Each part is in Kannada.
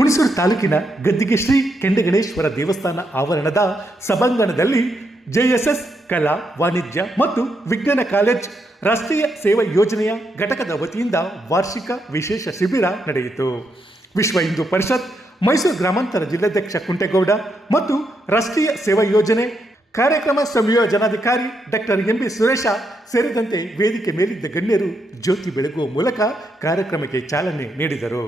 ಹುಣಸೂರು ತಾಲೂಕಿನ ಗದ್ದಿಗೆ ಶ್ರೀ ಕೆಂಡಗಣೇಶ್ವರ ದೇವಸ್ಥಾನ ಆವರಣದ ಸಭಾಂಗಣದಲ್ಲಿ ಜೆಎಸ್ಎಸ್ ಕಲಾ ವಾಣಿಜ್ಯ ಮತ್ತು ವಿಜ್ಞಾನ ಕಾಲೇಜ್ ರಾಷ್ಟ್ರೀಯ ಸೇವಾ ಯೋಜನೆಯ ಘಟಕದ ವತಿಯಿಂದ ವಾರ್ಷಿಕ ವಿಶೇಷ ಶಿಬಿರ ನಡೆಯಿತು. ವಿಶ್ವ ಹಿಂದೂ ಪರಿಷತ್, ಮೈಸೂರು ಗ್ರಾಮಾಂತರ ಜಿಲ್ಲಾಧ್ಯಕ್ಷ ಕುಂಟೇಗೌಡ ಮತ್ತು ರಾಷ್ಟ್ರೀಯ ಸೇವಾ ಯೋಜನೆ ಕಾರ್ಯಕ್ರಮ ಸಂಯೋಜನಾಧಿಕಾರಿ ಡಾಕ್ಟರ್ ಎಂ ಬಿ ಸುರೇಶ ಸೇರಿದಂತೆ ವೇದಿಕೆ ಮೇಲಿದ್ದ ಗಣ್ಯರು ಜ್ಯೋತಿ ಬೆಳಗುವ ಮೂಲಕ ಕಾರ್ಯಕ್ರಮಕ್ಕೆ ಚಾಲನೆ ನೀಡಿದರು.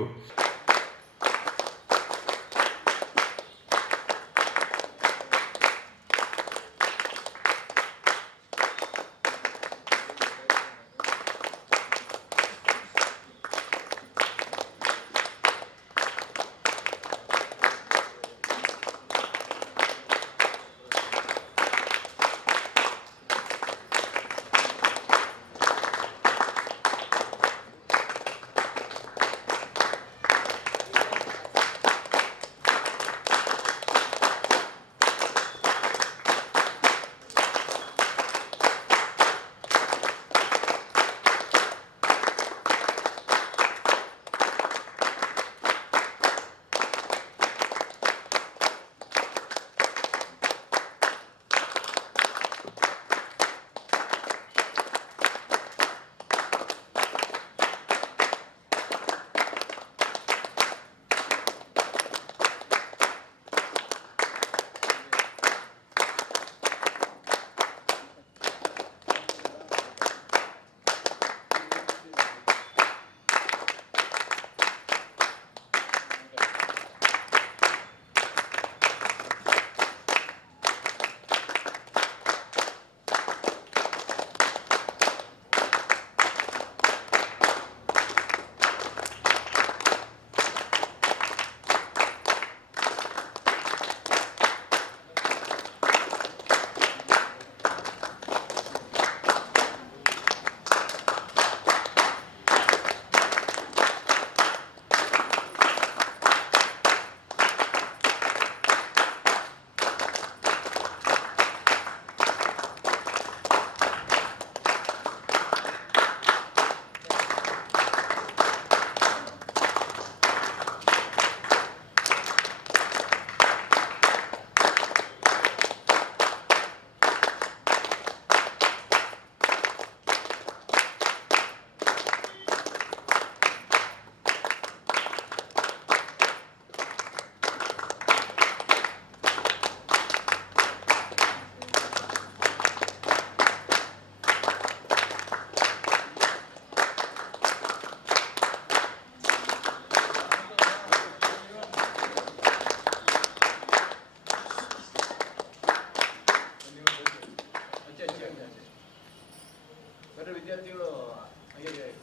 ವಿದ್ಯಾರ್ಥಿಗಳು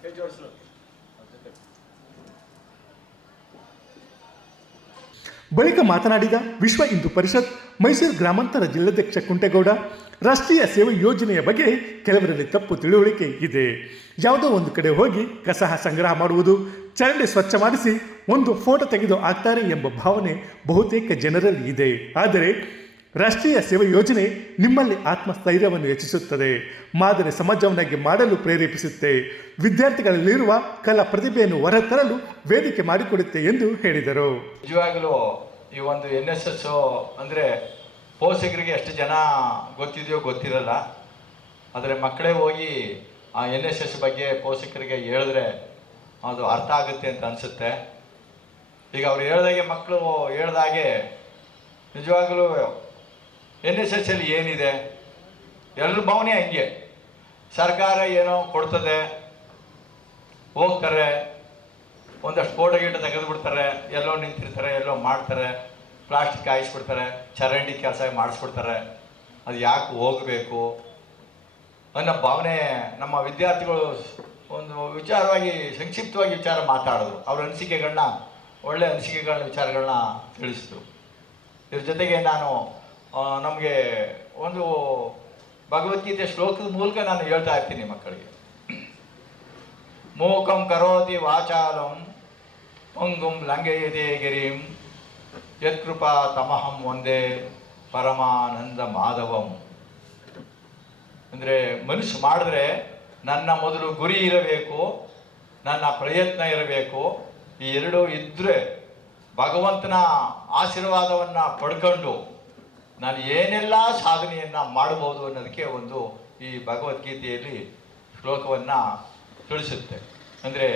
ಕೈ ಜೋಡಿಸಲು ಬಳಿಕ ಮಾತನಾಡಿದ ವಿಶ್ವ ಹಿಂದೂ ಪರಿಷತ್ ಮೈಸೂರು ಗ್ರಾಮಾಂತರ ಜಿಲ್ಲಾಧ್ಯಕ್ಷ ಕುಂಟೇಗೌಡ, ರಾಷ್ಟ್ರೀಯ ಸೇವಾ ಯೋಜನೆಯ ಬಗ್ಗೆ ಕೆಲವರಲ್ಲಿ ತಪ್ಪು ತಿಳುವಳಿಕೆ ಇದೆ. ಯಾವುದೋ ಒಂದು ಕಡೆ ಹೋಗಿ ಕಸ ಸಂಗ್ರಹ ಮಾಡುವುದು, ಚರಂಡಿ ಸ್ವಚ್ಛ ಮಾಡಿಸಿ ಒಂದು ಫೋಟೋ ತೆಗೆದು ಹಾಕ್ತಾರೆ ಎಂಬ ಭಾವನೆ ಬಹುತೇಕ ಜನರಲ್ಲಿ ಇದೆ. ಆದರೆ ರಾಷ್ಟ್ರೀಯ ಸೇವಾ ಯೋಜನೆ ನಿಮ್ಮಲ್ಲಿ ಆತ್ಮಸ್ಥೈರ್ಯವನ್ನು ಹೆಚ್ಚಿಸುತ್ತದೆ, ಮಾದರಿ ಸಮಾಜವನ್ನಾಗಿ ಮಾಡಲು ಪ್ರೇರೇಪಿಸುತ್ತೆ, ವಿದ್ಯಾರ್ಥಿಗಳಲ್ಲಿರುವ ಕಲಾ ಪ್ರತಿಭೆಯನ್ನು ಹೊರತರಲು ವೇದಿಕೆ ಮಾಡಿಕೊಡುತ್ತೆ ಎಂದು ಹೇಳಿದರು. ನಿಜವಾಗಲೂ ಈ ಒಂದು NSS ಅಂದರೆ ಪೋಷಕರಿಗೆ ಎಷ್ಟು ಜನ ಗೊತ್ತಿದೆಯೋ ಗೊತ್ತಿರಲ್ಲ. ಆದರೆ ಮಕ್ಕಳೇ ಹೋಗಿ ಆ NSS ಬಗ್ಗೆ ಪೋಷಕರಿಗೆ ಹೇಳಿದ್ರೆ ಅದು ಅರ್ಥ ಆಗುತ್ತೆ ಅಂತ ಅನಿಸುತ್ತೆ. ಈಗ ಅವ್ರು ಹೇಳ್ದಾಗೆ ಮಕ್ಕಳು ಹೇಳ್ದಾಗೆ ನಿಜವಾಗಲೂ NSS ಅಲ್ಲಿ ಏನಿದೆ, ಎಲ್ಲರ ಭಾವನೆ ಹಂಗೆ. ಸರ್ಕಾರ ಏನೋ ಕೊಡ್ತದೆ, ಹೋಗ್ತಾರೆ, ಒಂದಷ್ಟು ಫೋಟೋ ಗೀಟೋ ತೆಗೆದುಬಿಡ್ತಾರೆ, ಎಲ್ಲೋ ನಿಂತಿರ್ತಾರೆ, ಎಲ್ಲೋ ಮಾಡ್ತಾರೆ, ಪ್ಲಾಸ್ಟಿಕ್ ಹಾಯಿಸ್ಬಿಡ್ತಾರೆ, ಚರಂಡಿ ಕೆಲಸ ಮಾಡಿಸ್ಬಿಡ್ತಾರೆ. ಅದು ಯಾಕೆ ಹೋಗಬೇಕು ಅನ್ನೋ ಭಾವನೆ ನಮ್ಮ ವಿದ್ಯಾರ್ಥಿಗಳು ಒಂದು ವಿಚಾರವಾಗಿ ಸಂಕ್ಷಿಪ್ತವಾಗಿ ವಿಚಾರ ಮಾತಾಡಿದ್ರು. ಅವ್ರ ಅನಿಸಿಕೆಗಳನ್ನ, ಒಳ್ಳೆ ಅನಿಸಿಕೆಗಳನ್ನ, ವಿಚಾರಗಳನ್ನ ತಿಳಿಸಿದ್ರು. ಇದ್ರ ಜೊತೆಗೆ ನಾನು ನಮಗೆ ಒಂದು ಭಗವದ್ಗೀತೆ ಶ್ಲೋಕದ ಮೂಲಕ ನಾನು ಹೇಳ್ತಾ ಇರ್ತೀನಿ ಮಕ್ಕಳಿಗೆ. ಮೂಕಂ ಕರೋತಿ ವಾಚಾಲಂ ಪಂಗುಂ ಲಂಘಯತೆ ಗಿರಿಂ ಯತ್ಕೃಪಾ ತಮಹಂ ಒಂದೇ ಪರಮಾನಂದ ಮಾಧವಂ. ಅಂದರೆ ಮನುಷ್ಯ ಮಾಡಿದ್ರೆ ನನ್ನ ಮೊದಲು ಗುರಿ ಇರಬೇಕು, ನನ್ನ ಪ್ರಯತ್ನ ಇರಬೇಕು. ಈ ಎರಡೂ ಇದ್ದರೆ ಭಗವಂತನ ಆಶೀರ್ವಾದವನ್ನು ಪಡ್ಕೊಂಡು ನಾನು ಏನೆಲ್ಲ ಸಾಧನೆಯನ್ನು ಮಾಡಬಹುದು ಅನ್ನೋದಕ್ಕೆ ಒಂದು ಈ ಭಗವದ್ಗೀತೆಯಲ್ಲಿ ಶ್ಲೋಕವನ್ನು ತಿಳಿಸುತ್ತೆ. ಅಂದರೆ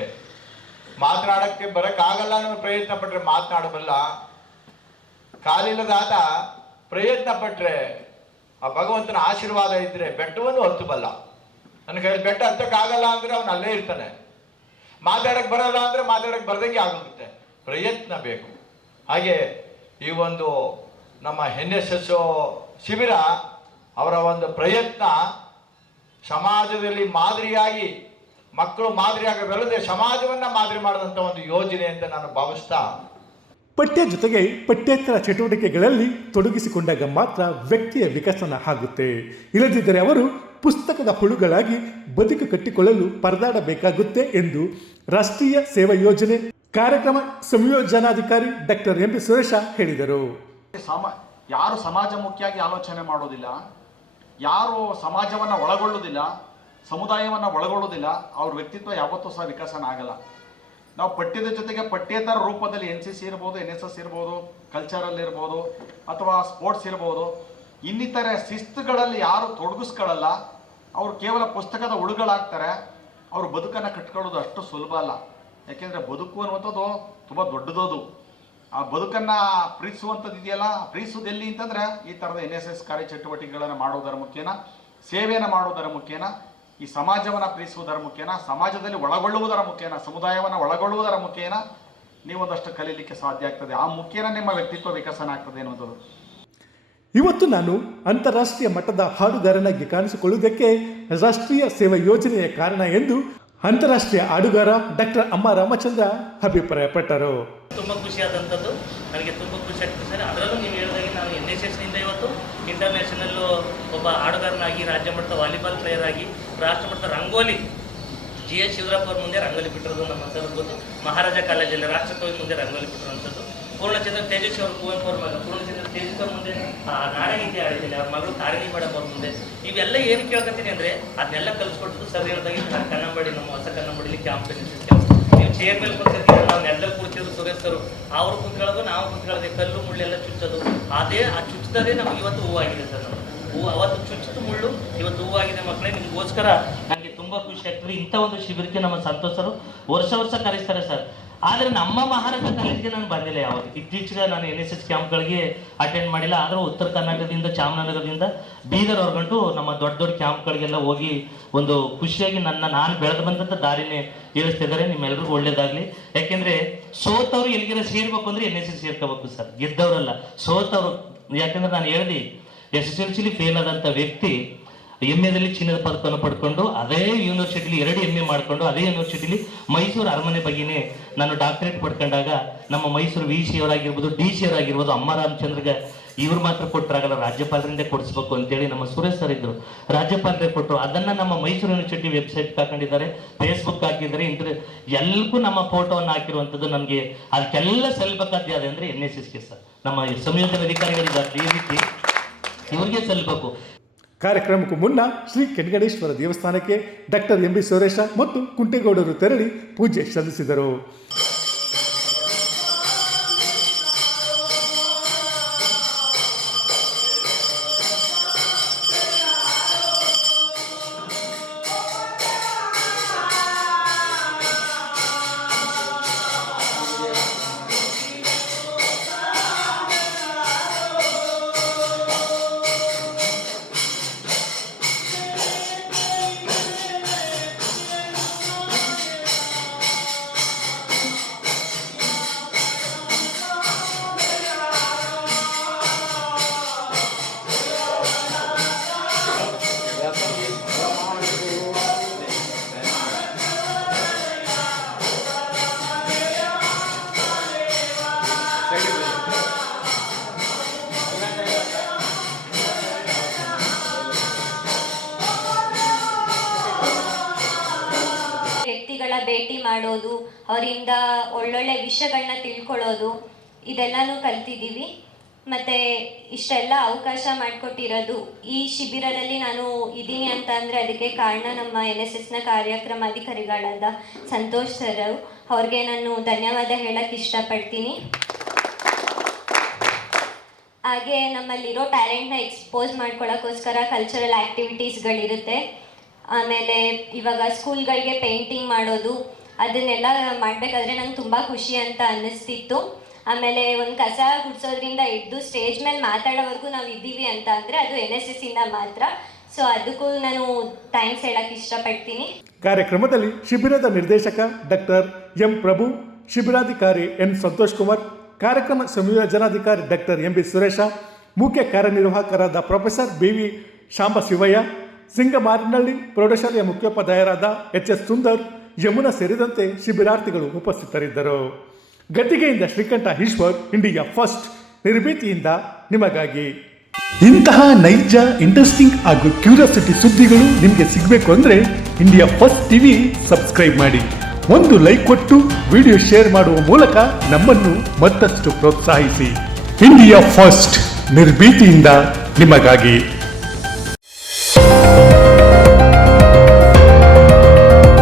ಮಾತನಾಡೋಕ್ಕೆ ಬರೋಕ್ಕಾಗಲ್ಲ ಅನ್ನೋ ಪ್ರಯತ್ನ ಪಟ್ಟರೆ ಮಾತನಾಡಬಲ್ಲ, ಕಾಲಿಲ್ಲದಾತ ಪ್ರಯತ್ನ ಪಟ್ಟರೆ ಆ ಭಗವಂತನ ಆಶೀರ್ವಾದ ಇದ್ದರೆ ಬೆಟ್ಟವನ್ನು ಹತ್ತಬಲ್ಲ. ನನ್ನ ಕೈಯಲ್ಲಿ ಬೆಟ್ಟ ಹತ್ತಕ್ಕಾಗಲ್ಲ ಅಂದರೆ ಅವನು ಅಲ್ಲೇ ಇರ್ತಾನೆ. ಮಾತಾಡೋಕ್ಕೆ ಬರಲ್ಲ ಅಂದರೆ ಮಾತಾಡೋಕ್ಕೆ ಬರ್ದಂಗೆ ಆಗೋಗುತ್ತೆ. ಪ್ರಯತ್ನ ಬೇಕು. ಹಾಗೆ ಈ ಒಂದು ನಮ್ಮ NSS ಶಿಬಿರ ಅವರ ಒಂದು ಪ್ರಯತ್ನ ಸಮಾಜದಲ್ಲಿ ಮಾದರಿಯಾಗಿ, ಮಕ್ಕಳು ಮಾದರಿಯಾಗಿ ಬೆಳೆದೇ ಸಮಾಜವನ್ನು ಮಾದರಿ ಮಾಡಿದಂಥ ಒಂದು ಯೋಜನೆ ಅಂತ ನಾನು ಭಾವಿಸ್ತಾ, ಪಠ್ಯ ಜೊತೆಗೆ ಪಠ್ಯೇತರ ಚಟುವಟಿಕೆಗಳಲ್ಲಿ ತೊಡಗಿಸಿಕೊಂಡಾಗ ಮಾತ್ರ ವ್ಯಕ್ತಿಯ ವಿಕಸನ ಆಗುತ್ತೆ. ಇಲ್ಲದಿದ್ದರೆ ಅವರು ಪುಸ್ತಕದ ಹುಳುಗಳಾಗಿ ಬದುಕು ಕಟ್ಟಿಕೊಳ್ಳಲು ಪರದಾಡಬೇಕಾಗುತ್ತೆ ಎಂದು ರಾಷ್ಟ್ರೀಯ ಸೇವಾ ಯೋಜನೆ ಕಾರ್ಯಕ್ರಮ ಸಂಯೋಜನಾಧಿಕಾರಿ ಡಾಕ್ಟರ್ MP ಸುರೇಶ ಹೇಳಿದರು. ಯಾರು ಸಮಾಜಮುಖಿಯಾಗಿ ಆಲೋಚನೆ ಮಾಡೋದಿಲ್ಲ, ಯಾರು ಸಮಾಜವನ್ನು ಒಳಗೊಳ್ಳುವುದಿಲ್ಲ, ಸಮುದಾಯವನ್ನು ಒಳಗೊಳ್ಳುವುದಿಲ್ಲ, ಅವ್ರ ವ್ಯಕ್ತಿತ್ವ ಯಾವತ್ತೂ ಸಹ ವಿಕಸನ ಆಗಲ್ಲ. ನಾವು ಪಠ್ಯದ ಜೊತೆಗೆ ಪಠ್ಯೇತರ ರೂಪದಲ್ಲಿ NCC ಇರ್ಬೋದು, NSS ಇರ್ಬೋದು, ಕಲ್ಚರಲ್ ಇರ್ಬೋದು, ಅಥವಾ ಸ್ಪೋರ್ಟ್ಸ್ ಇರ್ಬೋದು, ಇನ್ನಿತರೆ ಶಿಸ್ತುಗಳಲ್ಲಿ ಯಾರು ತೊಡಗಿಸ್ಕೊಳ್ಳಲ್ಲ, ಅವರು ಕೇವಲ ಪುಸ್ತಕದ ಹುಳುಗಳಾಗ್ತಾರೆ. ಅವರು ಬದುಕನ್ನು ಕಟ್ಕೊಳ್ಳೋದು ಅಷ್ಟು ಸುಲಭ ಅಲ್ಲ. ಯಾಕೆಂದರೆ ಬದುಕು ಅನ್ನುವಂಥದ್ದು ತುಂಬ ದೊಡ್ಡದದು. ಆ ಬದುಕನ್ನು ಪ್ರೀತಿಸುವಂಥದ್ದು ಇದೆಯಲ್ಲ, ಪ್ರೀತಿಸೋದೆಲ್ಲಿ ಅಂತಂದರೆ ಈ ಥರದ NSS ಕಾರ್ಯಚಟುವಟಿಕೆಗಳನ್ನು ಮಾಡೋದರ ಮುಖೇನ, ಸೇವೆಯನ್ನು ಮಾಡೋದರ ಮುಖೇನ, ಈ ಸಮಾಜವನ್ನು ಪ್ರೀತಿಸುವುದರ ಮುಖೇನ, ಸಮಾಜದಲ್ಲಿ ಒಳಗೊಳ್ಳುವುದರ ಮುಖೇನ, ಸಮುದಾಯವನ್ನು ಒಳಗೊಳ್ಳುವುದರ ಮುಖೇನ ನೀವೊಂದಷ್ಟು ಕಲೀಲಿಕ್ಕೆ ಸಾಧ್ಯ ಆಗ್ತದೆ. ಆ ಮುಖೇನ ನಿಮ್ಮ ವ್ಯಕ್ತಿತ್ವ ವಿಕಸನ ಆಗ್ತದೆ ಅನ್ನೋದು. ಇವತ್ತು ನಾನು ಅಂತಾರಾಷ್ಟ್ರೀಯ ಮಟ್ಟದ ಹಾಡುಗಾರನಾಗಿ ಕಾಣಿಸಿಕೊಳ್ಳುವುದಕ್ಕೆ ರಾಷ್ಟ್ರೀಯ ಸೇವಾ ಯೋಜನೆಯ ಕಾರಣ ಎಂದು ಅಂತಾರಾಷ್ಟ್ರೀಯ ಹಾಡುಗಾರ ಡಾಕ್ಟರ್ ಅಮ್ಮ ರಾಮಚಂದ್ರ ಅಭಿಪ್ರಾಯಪಟ್ಟರು. ತುಂಬ ಖುಷಿಯಾದಂಥದ್ದು, ನನಗೆ ತುಂಬ ಖುಷಿ ಆಗ್ತದೆ ಸರ್. ಅದರಲ್ಲೂ ನೀವು ಹೇಳಿದಾಗೆ ನಾನು NSSನಿಂದ ಇವತ್ತು ಇಂಟರ್ನ್ಯಾಷನಲ್ಲು ಒಬ್ಬ ಹಾಡುಗಾರನಾಗಿ, ರಾಜ್ಯ ಮಟ್ಟದ ವಾಲಿಬಾಲ್ ಪ್ಲೇಯರ್ ಆಗಿ, ರಾಷ್ಟ್ರ ಮಟ್ಟದ ರಂಗೋಲಿ GS ಶಿವರಾಪ್ ಅವ್ರ ಮುಂದೆ ರಂಗೋಲಿ ಬಿಟ್ಟಿರೋದು ನಮ್ಮ ಸರ್ ಗೊತ್ತು. ಮಹಾರಾಜ ಕಾಲೇಜಲ್ಲಿ ರಾಷ್ಟ್ರಕವಿ ಮುಂದೆ ರಂಗೋಲಿ ಬಿಟ್ಟಿರುವಂಥದ್ದು. ಪೂರ್ಣಚಂದ್ರ ತೇಜಸ್ವಿ ಅವರು, ಕುವೆಂಪು ಅವ್ರ ಮಗ ಪೂರ್ಣಚಂದ್ರ ತೇಜಸ್ವಿ ಅವ್ರ ಮುಂದೆ ನಾಡಗೀತೆ ಆಡಿದ್ದೀನಿ. ಅವ್ರ ಮಗಳು ತಾರಿಣಿ ಮೇಡಮ್ ಅವ್ರ ಮುಂದೆ. ಇವೆಲ್ಲ ಏನು ಕೇಳ್ಕೊತೀನಿ ಅಂದರೆ ಅದನ್ನೆಲ್ಲ ಕಲಿಸ್ಕೊಟ್ಟು ಸರ್ ಹೇಳಿದಾಗೆ ನಾನು ಕನ್ನಂಬಾಡಿ, ನಮ್ಮ ಹೊಸ ಕನ್ನಂಬಾಡಿಲಿ ಕ್ಯಾಂಪ್ ನೀವು ಚೇರ್ ಮೇಲೆ ಕೂತಿರ್ತೀವಿ, ನಾವು ನೆಲ್ಲ ಕೂರ್ತಿದ್ರು ಸುರೇಶ್ ಸರ್, ಅವರು ಕುಂತ್ಕೊಳ್ಳೋದು, ನಾವು ಕುಂತ್ಕೊಳ್ಳೋದೆ, ಕಲ್ಲು ಮುಳ್ಳೆಲ್ಲ ಚುಚ್ಚೋದು. ಅದೇ ಆ ಚುಚ್ಚದೇ ನಮಗೆ ಇವತ್ತು ಹೂವಾಗಿದೆ ಸರ್. ನಮಗೆ ಹೂವು ಅವತ್ತು ಚುಚ್ಚಿದ ಮುಳ್ಳು ಇವತ್ತು ಹೂವಾಗಿದೆ. ಮಕ್ಕಳೇ, ನಿಮಗೋಸ್ಕರ ನನಗೆ ತುಂಬ ಖುಷಿ ಆಗ್ತದೆ. ಇಂಥ ಒಂದು ಶಿಬಿರಕ್ಕೆ ನಮ್ಮ ಸಂತೋಷರು ವರ್ಷ ಕರೆಸ್ತಾರೆ ಸರ್. ಆದರೆ ನಮ್ಮ ಮಹಾರಾಜ ಕಾಲೇಜ್ಗೆ ನಾನು ಬಂದಿಲ್ಲ ಯಾವಾಗ. ಇತ್ತೀಚೆಗೆ ನಾನು NSS ಕ್ಯಾಂಪ್ಗಳಿಗೆ ಅಟೆಂಡ್ ಮಾಡಿಲ್ಲ. ಆದರೂ ಉತ್ತರ ಕರ್ನಾಟಕದಿಂದ, ಚಾಮರಾಜನಗರದಿಂದ, ಬೀದರ್ವರೆಗಂಟು ನಮ್ಮ ದೊಡ್ಡ ಕ್ಯಾಂಪ್ಗಳಿಗೆಲ್ಲ ಹೋಗಿ ಒಂದು ಖುಷಿಯಾಗಿ ನಾನು ಬೆಳೆದು ಬಂದಂಥ ದಾರಿನೇ ಹೇಳಿಸ್ತಿದ್ದಾರೆ. ನಿಮ್ಮೆಲ್ರಿಗೂ ಒಳ್ಳೇದಾಗಲಿ. ಯಾಕೆಂದರೆ ಸೋತವರು ಎಲ್ಲಿಗೆಲ್ಲ ಸೇರ್ಬೇಕು ಅಂದರೆ NSS ಸೇರ್ಕೋಬೇಕು ಸರ್, ಗೆದ್ದವರಲ್ಲ ಸೋತವರು. ಯಾಕೆಂದರೆ ನಾನು ಹೇಳಿದೆ, SSLCಲಿ ಫೇಲ್ ಆದಂಥ ವ್ಯಕ್ತಿ MAದಲ್ಲಿ ಚಿನ್ನದ ಪದಕವನ್ನು ಪಡ್ಕೊಂಡು ಅದೇ ಯೂನಿವರ್ಸಿಟಿಲಿ 2 MA ಮಾಡಿಕೊಂಡು ಅದೇ ಯೂನಿವರ್ಸಿಟಿಲಿ ಮೈಸೂರು ಅರಮನೆ ಬಗ್ಗೆನೇ ನಾನು ಡಾಕ್ಟರೇಟ್ ಪಡ್ಕೊಂಡಾಗ ನಮ್ಮ ಮೈಸೂರು VC ಅವರಾಗಿರ್ಬೋದು, DC ಅವರಾಗಿರ್ಬೋದು, ಅಮ್ಮ ರಾಮಚಂದ್ರಗೆ ಇವ್ರು ಮಾತ್ರ ಕೊಟ್ಟರಾಗಲ್ಲ, ರಾಜ್ಯಪಾಲರಿಂದ ಕೊಡಿಸ್ಬೇಕು ಅಂತೇಳಿ ನಮ್ಮ ಸುರೇಶ್ ಸರ್ ಇದ್ರು, ರಾಜ್ಯಪಾಲರೇ ಕೊಟ್ಟರು. ಅದನ್ನು ನಮ್ಮ ಮೈಸೂರು ಯೂನಿವರ್ಸಿಟಿ ವೆಬ್ಸೈಟ್ ಹಾಕೊಂಡಿದ್ದಾರೆ, ಫೇಸ್ಬುಕ್ ಹಾಕಿದ್ದಾರೆ, ಎಲ್ಲಕ್ಕೂ ನಮ್ಮ ಫೋಟೋವನ್ನು ಹಾಕಿರುವಂಥದ್ದು. ನನಗೆ ಅದಕ್ಕೆಲ್ಲ ಸಲ್ಲಬೇಕಾದ ಯಾವ್ದು ಅಂದರೆ NSSಗೆ ಸರ್. ನಮ್ಮ ಸಂಯೋಜನೆ ಅಧಿಕಾರಿಗಳಿದ್ದಾರೆ, ಈ ರೀತಿ ಇವ್ರಿಗೆ ಸಲ್ಲಬೇಕು. ಕಾರ್ಯಕ್ರಮಕ್ಕೂ ಮುನ್ನ ಶ್ರೀ ಕೆನ್ಗಡೇಶ್ವರ ದೇವಸ್ಥಾನಕ್ಕೆ ಡಾಕ್ಟರ್ MP ಸುರೇಶ ಮತ್ತು ಕುಂಟೇಗೌಡರು ತೆರಳಿ ಪೂಜೆ ಸಲ್ಲಿಸಿದರು. ವ್ಯಕ್ತಿಗಳ ಭೇಟಿ ಮಾಡೋದು, ಅವರಿಂದ ಒಳ್ಳೊಳ್ಳೆ ವಿಷಯಗಳನ್ನ ತಿಳ್ಕೊಳ್ಳೋದು, ಇದೆಲ್ಲನೂ ಕಲ್ತಿದ್ದೀವಿ. ಮತ್ತು ಇಷ್ಟೆಲ್ಲ ಅವಕಾಶ ಮಾಡಿಕೊಟ್ಟಿರೋದು, ಈ ಶಿಬಿರದಲ್ಲಿ ನಾನು ಇದ್ದೀನಿ ಅಂತ ಅಂದರೆ ಅದಕ್ಕೆ ಕಾರಣ ನಮ್ಮ NSSನ ಕಾರ್ಯಕ್ರಮಾಧಿಕಾರಿಗಳಾದ ಸಂತೋಷ್ ಸರ್. ಅವ್ರಿಗೆ ನಾನು ಧನ್ಯವಾದ ಹೇಳಕ್ಕೆ ಇಷ್ಟಪಡ್ತೀನಿ. ಹಾಗೆ ನಮ್ಮಲ್ಲಿರೋ ಟ್ಯಾಲೆಂಟ್ನ ಎಕ್ಸ್ಪೋಸ್ ಮಾಡ್ಕೊಳ್ಳೋಕ್ಕೋಸ್ಕರ ಕಲ್ಚರಲ್ ಆ್ಯಕ್ಟಿವಿಟೀಸ್ಗಳಿರುತ್ತೆ. ಆಮೇಲೆ ಇವಾಗ ಸ್ಕೂಲ್ಗಳಿಗೆ ಪೇಂಟಿಂಗ್ ಮಾಡೋದು ಅದನ್ನೆಲ್ಲ ಮಾಡಬೇಕಾದ್ರೆ ನಂಗೆ ತುಂಬ ಖುಷಿ ಅಂತ ಅನ್ನಿಸ್ತಿತ್ತು. ಆಮೇಲೆ ಒಂದು ಕಸ ಗುಡಿಸೋದ್ರಿಂದ ಹಿಡಿದು ಸ್ಟೇಜ್ ಮೇಲೆ ಮಾತಾಡೋವರೆಗೂ ನಾವು ಇದ್ದೀವಿ ಅಂತ ಅಂದರೆ ಅದು NSS ಇಂದ ಮಾತ್ರ. ಸೊ ಅದಕ್ಕೂ ನಾನು ಥ್ಯಾಂಕ್ಸ್ ಹೇಳಕ್ಕೆ ಇಷ್ಟಪಡ್ತೀನಿ. ಕಾರ್ಯಕ್ರಮದಲ್ಲಿ ಶಿಬಿರದ ನಿರ್ದೇಶಕ ಡಾಕ್ಟರ್ ಎಂ ಪ್ರಭು, ಶಿಬಿರಾಧಿಕಾರಿ ಎನ್ ಸಂತೋಷ್ ಕುಮಾರ್, ಕಾರ್ಯಕ್ರಮ ಸಂಯೋಜನಾಧಿಕಾರಿ ಡಾಕ್ಟರ್ MB ಸುರೇಶ, ಮುಖ್ಯ ಕಾರ್ಯನಿರ್ವಾಹಕರಾದ ಪ್ರೊಫೆಸರ್ BV ಶಾಂಬಶಿವಯ್ಯ, ಸಿಂಗಮಾರನಹಳ್ಳಿ ಪ್ರೌಢಶಾಲೆಯ ಮುಖ್ಯೋಪಾಧ್ಯಾಯರಾದ HS ಸುಂದರ್, ಯಮುನಾ ಸೇರಿದಂತೆ ಶಿಬಿರಾರ್ಥಿಗಳು ಉಪಸ್ಥಿತರಿದ್ದರು. ಗದ್ದಿಗೆಯಿಂದ ಶ್ರೀಕಂಠ ಈಶ್ವರ್, ಇಂಡಿಯಾ ಫಸ್ಟ್, ನಿರ್ಭೀತಿಯಿಂದ ನಿಮಗಾಗಿ. ಇಂತಹ ನೈಜ, ಇಂಟ್ರೆಸ್ಟಿಂಗ್ ಹಾಗೂ ಕ್ಯೂರಿಯಾಸಿಟಿ ಸುದ್ದಿಗಳು ನಿಮಗೆ ಸಿಗಬೇಕು ಅಂದರೆ ಇಂಡಿಯಾ ಫಸ್ಟ್ ಟಿವಿ ಸಬ್ಸ್ಕ್ರೈಬ್ ಮಾಡಿ. ಒಂದು ಲೈಕ್ ಕೊಟ್ಟು ವಿಡಿಯೋ ಶೇರ್ ಮಾಡುವ ಮೂಲಕ ನಮ್ಮನ್ನು ಮತ್ತಷ್ಟು ಪ್ರೋತ್ಸಾಹಿಸಿ. ಇಂಡಿಯಾ ಫಸ್ಟ್, ನಿರ್ಭೀತಿಯಿಂದ ನಿಮಗಾಗಿ.